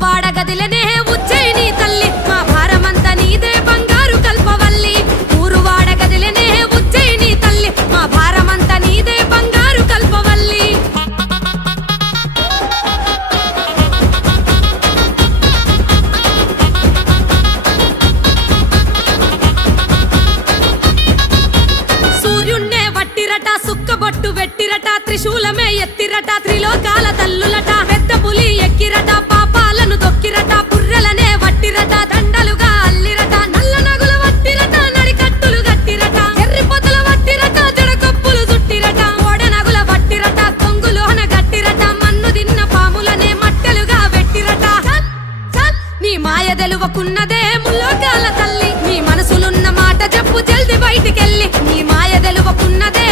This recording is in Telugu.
ఊరువాడ గదిలనే ఉజ్జయిని తల్లి మా భారమంతా నీదే బంగారు కల్పవల్లి ఊరువాడ గదిలనే ఉజ్జయిని తల్లి మా భారమంతా నీదే బంగారు కల్పవల్లి సూర్యున్నే వట్టిరట సుక్కబొట్టు వెట్టిరట త్రిశూలమే ఎత్తిరట త్రిలోకాల తల్లులట పెద్ద పులి ఎక్కిరట పాపాలను దొక్కిరట పుర్రెలనే వట్టిరట దండలుగా అల్లిరట నల్ల నగుల వట్టిరట నడికట్టులు గట్టిరట ఎర్రి పొదల వట్టిరట జడకొప్పులు చుట్టిరట ఓడ నగుల వట్టిరట కొంగులోన గట్టిరట మన్ను దిన్న పాములనే మట్టెలుగా వెట్టిరట నీ మాయ తెలువకున్నదే ముల్లోకాల తల్లి నీ మనసులున్న మాట చెప్పు జల్ది బయటికెళ్ళి నీ మాయ తెలువకున్నదే